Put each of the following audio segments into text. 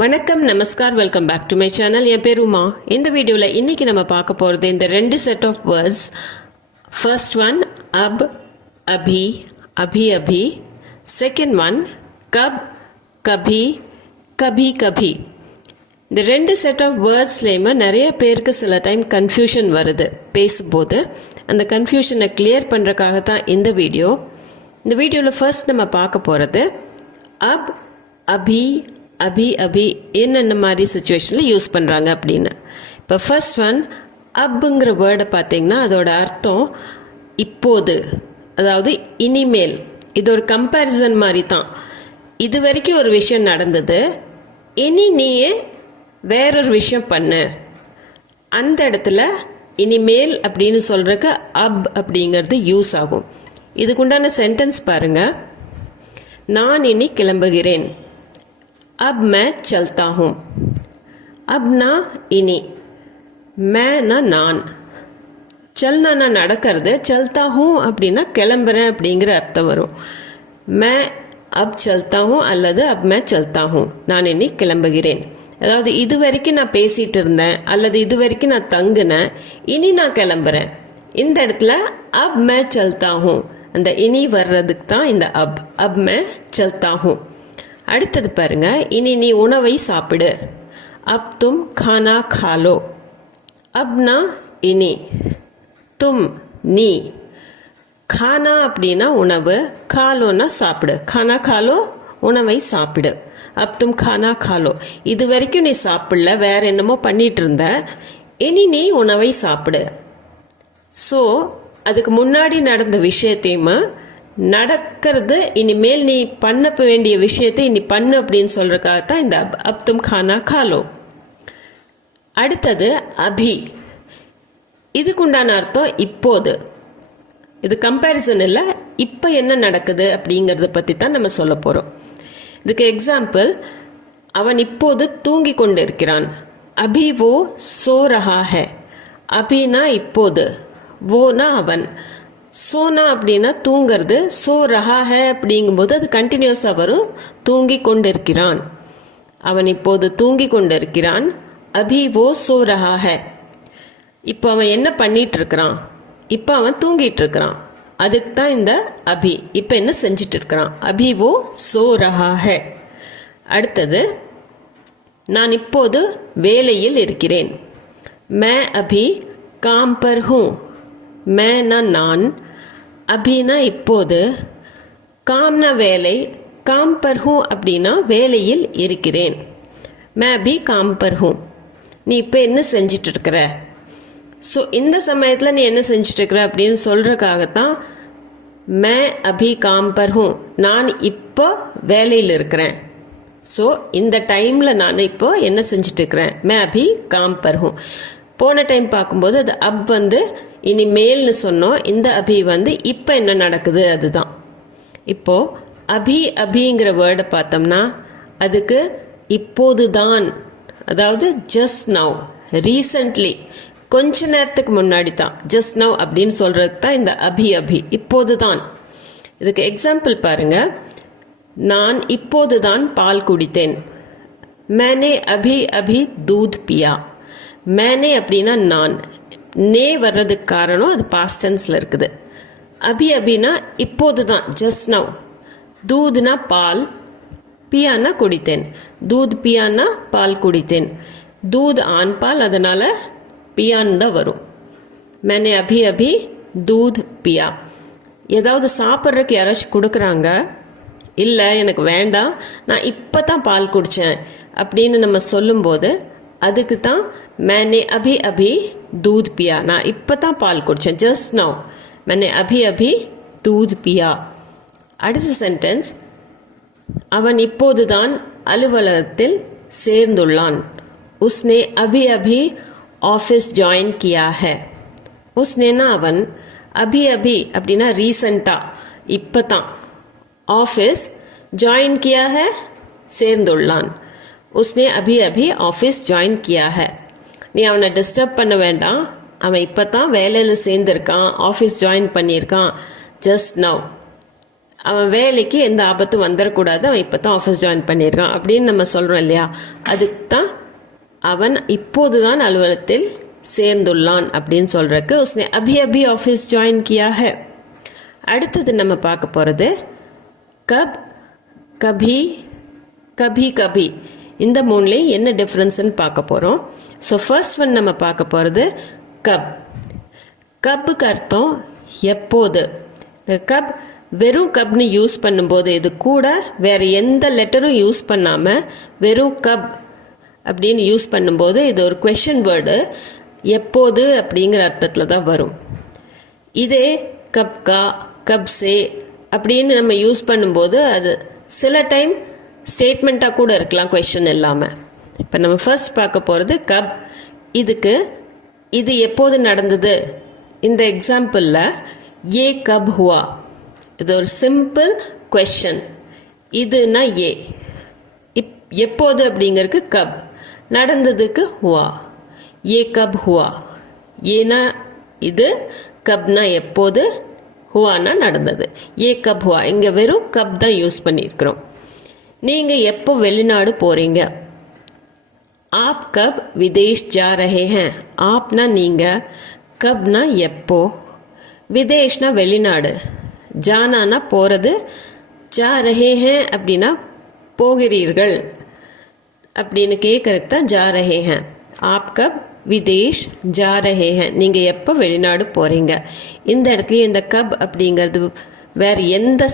வணக்கம், நமஸ்கார், welcome back to my channel. என் பேர் உமா. இந்த வீடியோவில் இன்றைக்கி நம்ம பார்க்க போகிறது இந்த ரெண்டு set of words. First one அப், அபி, அபி அபி. செகண்ட் ஒன் கப், கபி, கபி கபி. இந்த ரெண்டு செட் ஆஃப் வேர்ட்ஸ்லேயுமே நிறைய பேருக்கு சில டைம் கன்ஃபியூஷன் வருது பேசும்போது. அந்த கன்ஃபியூஷனை கிளியர் பண்ணுறதுக்காக தான் இந்த வீடியோ. இந்த வீடியோவில் ஃபர்ஸ்ட் நம்ம பார்க்க போகிறது அப், அபி, அபி அபி என்னென்ன மாதிரி சுச்சுவேஷனில் யூஸ் பண்ணுறாங்க அப்படின்னு. இப்போ ஃபர்ஸ்ட் ஒன் அப்புங்கிற வேர்டை பார்த்தீங்கன்னா அதோட அர்த்தம் இப்போது, அதாவது இனிமேல். இது ஒரு கம்பேரிசன் மாதிரி தான். இது வரைக்கும் ஒரு விஷயம் நடந்தது, இனி நீயே வேறொரு விஷயம் பண்ணு. அந்த இடத்துல இனிமேல் அப்படின்னு சொல்கிறதுக்கு அப் அப்படிங்கிறது யூஸ் ஆகும். இதுக்குண்டான சென்டென்ஸ் பாருங்கள். நான் இனி கிளம்புகிறேன். अब मैं चलता हूँ. अब ना इनी, मैं ना நான். चलना ना நடக்கிறது, चलता हूँ அப்படின்னா கிளம்புறேன் அப்படிங்கிற அர்த்தம் வரும். मैं अब चलता हूँ அல்லது अब मैं चलता हूँ, நான் இனி கிளம்புகிறேன். அதாவது இது வரைக்கும் நான் பேசிகிட்டு இருந்தேன் அல்லது இது வரைக்கும் நான் தங்குனேன், இனி நான் கிளம்புறேன். இந்த இடத்துல अब मैं चलता हूँ, அந்த இனி வர்றதுக்கு தான் இந்த अब मैं चलता हूँ. அடுத்தது பாருங்க, இனி நீ உணவை சாப்பிடு. அப் தும் खाना खा लो. அப்னா இனி, தும் நீ, खाना அப்படின்னா உணவு, खालोனா சாப்பிடு. खाना खा लो உணவை சாப்பிடு. அப் தும் खाना खा लो, இது வரைக்கும் நீ சாப்பிடல, வேற என்னமோ பண்ணிட்டு இருந்த, இனி நீ உணவை சாப்பிடு. ஸோ அதுக்கு முன்னாடி நடந்த விஷயத்தையுமா நடக்கிறது, இனிமேல் நீ பண்ண வேண்டிய விஷயத்தை இனி பண்ணு அப்படின்னு சொல்கிறதுக்காகத்தான் இந்த அப் தும் खाना खा लो. அடுத்தது அபி, இதுக்குண்டான அர்த்தம் இப்போது. இது கம்பேரிசன் இல்லை, இப்போ என்ன நடக்குது அப்படிங்கிறத பற்றி தான் நம்ம சொல்ல போகிறோம். இதுக்கு எக்ஸாம்பிள், அவன் இப்போது தூங்கி கொண்டு இருக்கிறான். அபி வோ சோ ரஹா ஹை. அபினா இப்போது, வோனா அவன், சோனா அப்படின்னா தூங்கிறது. சோ ரஹா ஹை அப்படிங்கும்போது அது கண்டினியூஸாக வரும். தூங்கி கொண்டிருக்கிறான், அவன் இப்போது தூங்கி கொண்டிருக்கிறான். அபி வோ சோ ரஹா ஹை, இப்போ அவன் என்ன பண்ணிட்டு இருக்கிறான், இப்போ அவன் தூங்கிட்டு இருக்கிறான். அதுக்கு தான் இந்த அபி, இப்போ என்ன செஞ்சிட்டு இருக்கிறான். அபி வோ சோ ரஹா ஹை. அடுத்தது நான் இப்போது வேலையில் இருக்கிறேன். மே அபி காம் பர் ஹூ. மேனா நான், அபினா இப்போது, காம்னா வேலை, காம் பர் ஹூ அப்படின்னா வேலையில் இருக்கிறேன். மே அபி காம் பர் ஹூ, நீ இப்போ என்ன செஞ்சிட்டு இருக்கிற. ஸோ இந்த சமயத்தில் நீ என்ன செஞ்சிட்டு இருக்கிற அப்படின்னு சொல்கிறதுக்காகத்தான் மே அபி காம் பர் ஹூ, நான் இப்போ வேலையில் இருக்கிறேன். ஸோ இந்த டைமில் நான் இப்போ என்ன செஞ்சிட்டு இருக்கிறேன், மே அபி காம் பர் ஹூ. போன டைம் பார்க்கும்போது அது அப் வந்து இனிமேல்னு சொன்னோம், இந்த அபி வந்து இப்போ என்ன நடக்குது அதுதான். இப்போது அபி அபிங்கிற வேர்டை பார்த்தோம்னா அதுக்கு இப்போது தான், அதாவது ஜஸ்ட் நவ், ரீசன்ட்லி, கொஞ்ச நேரத்துக்கு முன்னாடி தான், ஜஸ்ட் நவ் அப்படின்னு சொல்கிறதுக்கு தான் இந்த அபி அபி, இப்போது தான். இதுக்கு எக்ஸாம்பிள் பாருங்கள். நான் இப்போது தான் பால் குடித்தேன். மேனே அபி அபி தூத் பியா. மேனே அப்படின்னா நான், நே வர்றதுக்கு காரணம் அது பாஸ்ட் டென்ஸில் இருக்குது. அபி அபினா இப்போது தான், ஜஸ்ட் நவ். தூத்னா பால், பியானா குடித்தேன். தூத் பியானா பால் குடித்தேன். தூத் ஆண் பால், அதனால் பியான் தான் வரும். மேனே அபி அபி தூத் பியா. ஏதாவது சாப்பிட்றதுக்கு யாராச்சும் கொடுக்குறாங்க, இல்லை எனக்கு வேண்டாம், நான் இப்போ தான் பால் குடித்தேன் அப்படின்னு நம்ம சொல்லும்போது அதுக்கு தான் मैंने अभी अभी दूध पिया, நான் இப்போ தான் பால் குடித்தேன், ஜஸ்ட் நவ் मैंने अभी अभी दूध पिया. அடுத்த சென்டென்ஸ், அவன் இப்போது தான் அலுவலகத்தில் சேர்ந்துள்ளான். उसने अभी अभी ऑफिस ज्वाइन किया है. उसनेனா அவன், अभी अभी அப்படின்னா ரீசண்டாக, இப்போ தான். ஆஃபீஸ், ஜாயின் किया है சேர்ந்துள்ளான். उसने अभी अभी ऑफिस ज्वाइन किया है. நீ அவனை டிஸ்டர்ப் பண்ண வேண்டாம், அவன் இப்போ தான் வேலையில் சேர்ந்துருக்கான், ஆஃபீஸ் ஜாயின் பண்ணியிருக்கான், ஜஸ்ட் நவ். அவன் வேலைக்கு எந்த ஆபத்தும் வந்துடக்கூடாது, அவன் இப்போ தான் ஆஃபீஸ் ஜாயின் பண்ணியிருக்கான் அப்படின்னு நம்ம சொல்கிறோம் இல்லையா. அதுக்கு தான் அவன் இப்போது தான் அலுவலகத்தில் சேர்ந்துள்ளான் அப்படின்னு சொல்கிறக்கு உஸ்னே அபி அபி ஆஃபீஸ் ஜாயின் கியா ஹை. அடுத்தது நம்ம பார்க்க போகிறது கப், கபி, கபி கபி. இந்த மூணுலேயும் என்ன டிஃப்ரென்ஸ்ன்னு பார்க்க போகிறோம். ஸோ ஃபர்ஸ்ட் ஒன் நம்ம பார்க்க போகிறது கப். கப்புக்கு அர்த்தம் எப்போது. இந்த கப் வெறும் கப்னு யூஸ் பண்ணும்போது இது கூட வேறு எந்த லெட்டரும் யூஸ் பண்ணாமல் வெறும் கப் அப்படின்னு யூஸ் பண்ணும்போது இது ஒரு கொஷின் வேர்டு, எப்போது அப்படிங்கிற அர்த்தத்தில் தான் வரும். இதே கப்கா, கப்சே அப்படின்னு நம்ம யூஸ் பண்ணும்போது அது சில டைம் ஸ்டேட்மெண்ட்டாக கூட இருக்கலாம் கொஷின் இல்லாமல். இப்போ நம்ம ஃபர்ஸ்ட் பார்க்க போகிறது கப். இதுக்கு இது எப்போது நடந்தது. இந்த எக்ஸாம்பிளில் ஏ கப் ஹுவா, இது ஒரு சிம்பிள் கொஷன். இதுனா ஏ, எப்போது அப்படிங்கிறதுக்கு கப், நடந்ததுக்கு ஹுவா. ஏ கப் ஹுவா, ஏனா இது, கப்னா எப்போது, ஹுவானா நடந்தது. ஏ கப் ஹுவா, இங்கே வெறும் கப் தான் யூஸ் பண்ணியிருக்கிறோம். நீங்கள் எப்போ வெளிநாடு போகிறீங்க. ஆப் கப் விதேஷ் ஜா ரஹே ஹேன். ஆப்னா நீங்கள், கப்னா எப்போ, விதேஷ்னா வெளிநாடு, ஜானானா போகிறது, ஜா ரஹே ஹேன் அப்படின்னா போகிறீர்கள் அப்படின்னு கேட்குறதுக்கு தான் ஜா ரஹே ஹேன். ஆப் கப் விதேஷ் ஜா ரஹே ஹேன், நீங்கள் எப்போ வெளிநாடு போகிறீங்க. இந்த இடத்துல இந்த கப் அப்படிங்கிறது வேறு எந்த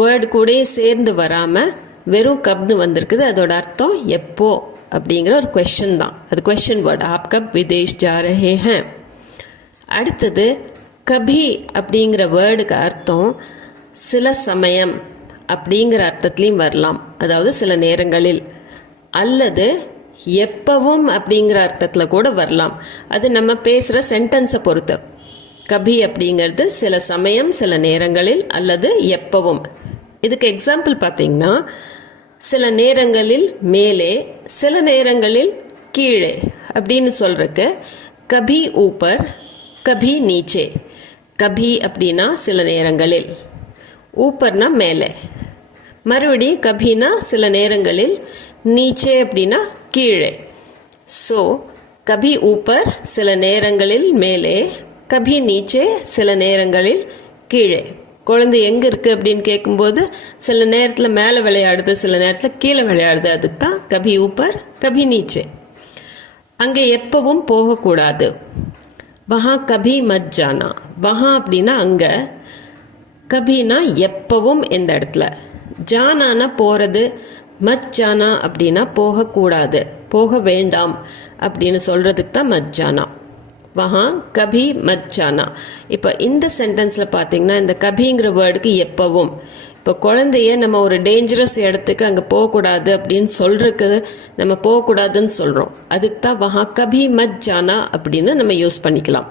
வேர்டு கூட சேர்ந்து வராமல் வெறும் கப்னு வந்திருக்குது. அதோட அர்த்தம் எப்போ அப்படிங்கிற ஒரு கொஷன் தான். அது கொஷன் வேர்டு. ஆப் கப் விதேஷ் ஜா ரஹே ஹேன். அடுத்தது கபி அப்படிங்கிற வேர்டுக்கு அர்த்தம் சில சமயம் அப்படிங்கிற அர்த்தத்துலேயும் வரலாம், அதாவது சில நேரங்களில், அல்லது எப்பவும் அப்படிங்கிற அர்த்தத்தில் கூட வரலாம். அது நம்ம பேசுகிற சென்டென்ஸை பொறுத்து. கபி அப்படிங்கிறது சில சமயம், சில நேரங்களில், அல்லது எப்பவும். இதுக்கு எக்ஸாம்பிள் பார்த்தீங்கன்னா, சில நேரங்களில் மேலே, சில நேரங்களில் கீழே அப்படின்னு சொல்கிறதுக்கு கபி ஊப்பர், கபி நீச்சே. கபி அப்படின்னா சில நேரங்களில், ஊப்பர்னா மேலே, மறுபடியும் கபினா சில நேரங்களில், நீச்சே அப்படின்னா கீழே. ஸோ கபி ஊப்பர் சில நேரங்களில் மேலே, கபி நீச்சே சில நேரங்களில் கீழே. குழந்தை எங்கே இருக்குது அப்படின்னு கேட்கும்போது சில நேரத்தில் மேலே விளையாடுது, சில நேரத்தில் கீழே விளையாடுது. அதுக்கு தான் கபி ஊப்பர் கபி நீச்சே. அங்கே எப்பவும் போகக்கூடாது. வஹா கபி மத் ஜானா. வஹா அப்படின்னா அங்கே, கபினா எப்பவும் எந்த இடத்துல, ஜானானா போகிறது, மத் ஜானா அப்படின்னா போகக்கூடாது, போக வேண்டாம் அப்படின்னு சொல்கிறதுக்கு தான் மத் ஜானா. வஹா கபி மத் ஜானா. இப்போ இந்த சென்டென்ஸில் பார்த்தீங்கன்னா இந்த கபிங்கிற வேர்டுக்கு எப்பவும். இப்போ குழந்தைய நம்ம ஒரு டேஞ்சரஸ் இடத்துக்கு அங்கே போகக்கூடாது அப்படின்னு சொல்கிறதுக்கு நம்ம போகக்கூடாதுன்னு சொல்கிறோம். அதுக்கு தான் வஹா கபி மத் ஜானா அப்படின்னு நம்ம யூஸ் பண்ணிக்கலாம்.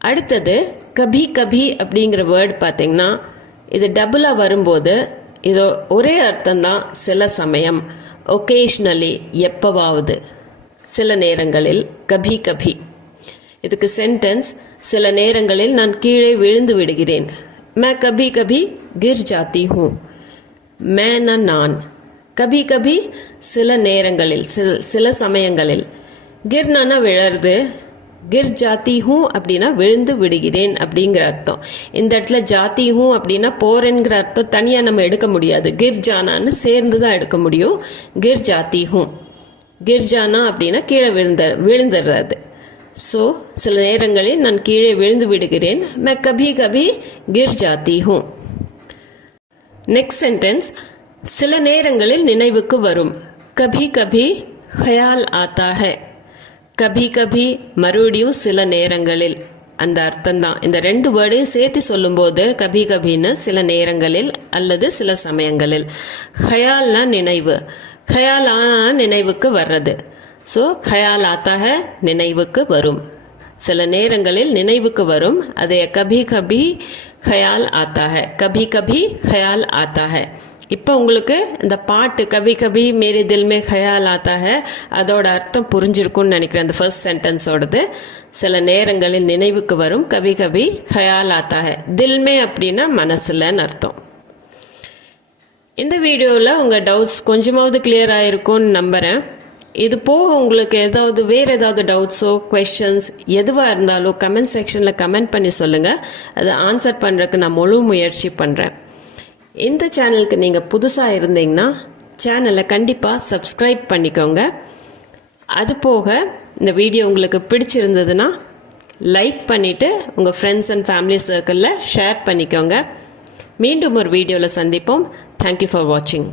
அடுத்தது கபி கபி அப்படிங்கிற வேர்டு பார்த்திங்கன்னா இது டபுளாக வரும்போது இது ஒரே அர்த்தம்தான். சில சமயம், ஒகேஷ்னலி, எப்போவாவது, சில நேரங்களில், கபி கபி. இதுக்கு சென்டென்ஸ், சில நேரங்களில் நான் கீழே விழுந்து விடுகிறேன். மே கபி கபி கிர் ஜாத்தி ஹூ. மேனா நான், கபி கபி சில நேரங்களில், சில சமயங்களில், கிர்னானா விழறது, கிர் ஜாத்தி ஹூ அப்படின்னா விழுந்து விடுகிறேன் அப்படிங்கிற அர்த்தம். இந்த இடத்துல ஜாத்தி ஹூ அப்படின்னா போறேங்கிற அர்த்தம் தனியாக நம்ம எடுக்க முடியாது, கிர் ஜானான்னு சேர்ந்து தான் எடுக்க முடியும். கிர் ஜாத்தி ஹூ, கிர் ஜானா அப்படின்னா கீழே விழுந்துடுறது. ஸோ சில நேரங்களில் நான் கீழே விழுந்து விடுகிறேன். மே கபி கபி கிர் ஜாத்தி ஹூ. நெக்ஸ்ட் சென்டென்ஸ், சில நேரங்களில் நினைவுக்கு வரும். கபி கபி ஹயால் ஆத்தா ஹை. கபி கபி மறுபடியும் சில நேரங்களில், அந்த அர்த்தம்தான். இந்த ரெண்டு வேர்டையும் சேர்த்து சொல்லும்போது கபி கபின்னு சில நேரங்களில் அல்லது சில சமயங்களில். ஹயால்னா நினைவு, ஹயால் ஆனால் நினைவுக்கு வர்றது. ஸோ ஹயால் ஆத்தா ஹை நினைவுக்கு வரும், சில நேரங்களில் நினைவுக்கு வரும். அதே கபி கபி ஹயால் ஆத்தா ஹை, கபி கபி ஹயால் ஆத்தா ஹை. இப்போ உங்களுக்கு இந்த பாட்டு கபி கபி மேரே தில் மே கயால் ஆத்தா ஹை அதோட அர்த்தம் புரிஞ்சிருக்கும்னு நினைக்கிறேன். அந்த ஃபர்ஸ்ட் சென்டென்ஸோடது சில நேரங்களில் நினைவுக்கு வரும் கபி கபி கயால் ஆத்தா ஹை. தில் மே அப்படின்னா மனசுலன்னு அர்த்தம். இந்த வீடியோவில் உங்கள் டவுட்ஸ் கொஞ்சமாவது கிளியர் ஆகிருக்கும்னு நம்புகிறேன். இது போக உங்களுக்கு வேறு ஏதாவது டவுட்ஸோ கொஷின்ஸ் எதுவாக இருந்தாலும் கமெண்ட் செக்ஷனில் கமெண்ட் பண்ணி சொல்லுங்கள். அதை ஆன்சர் பண்ணுறதுக்கு நான் முழு முயற்சி பண்ணுறேன். இந்த சேனலுக்கு நீங்கள் புதுசாக இருந்தீங்கன்னா சேனலை கண்டிப்பாக சப்ஸ்கிரைப் பண்ணிக்கோங்க. அது போக இந்த வீடியோ உங்களுக்கு பிடிச்சிருந்ததுன்னா லைக் பண்ணிவிட்டு உங்கள் ஃப்ரெண்ட்ஸ் அண்ட் ஃபேமிலி சர்க்கிளில் ஷேர் பண்ணிக்கோங்க. மீண்டும் ஒரு வீடியோவில் சந்திப்போம். தேங்க்யூ ஃபார் வாட்சிங்.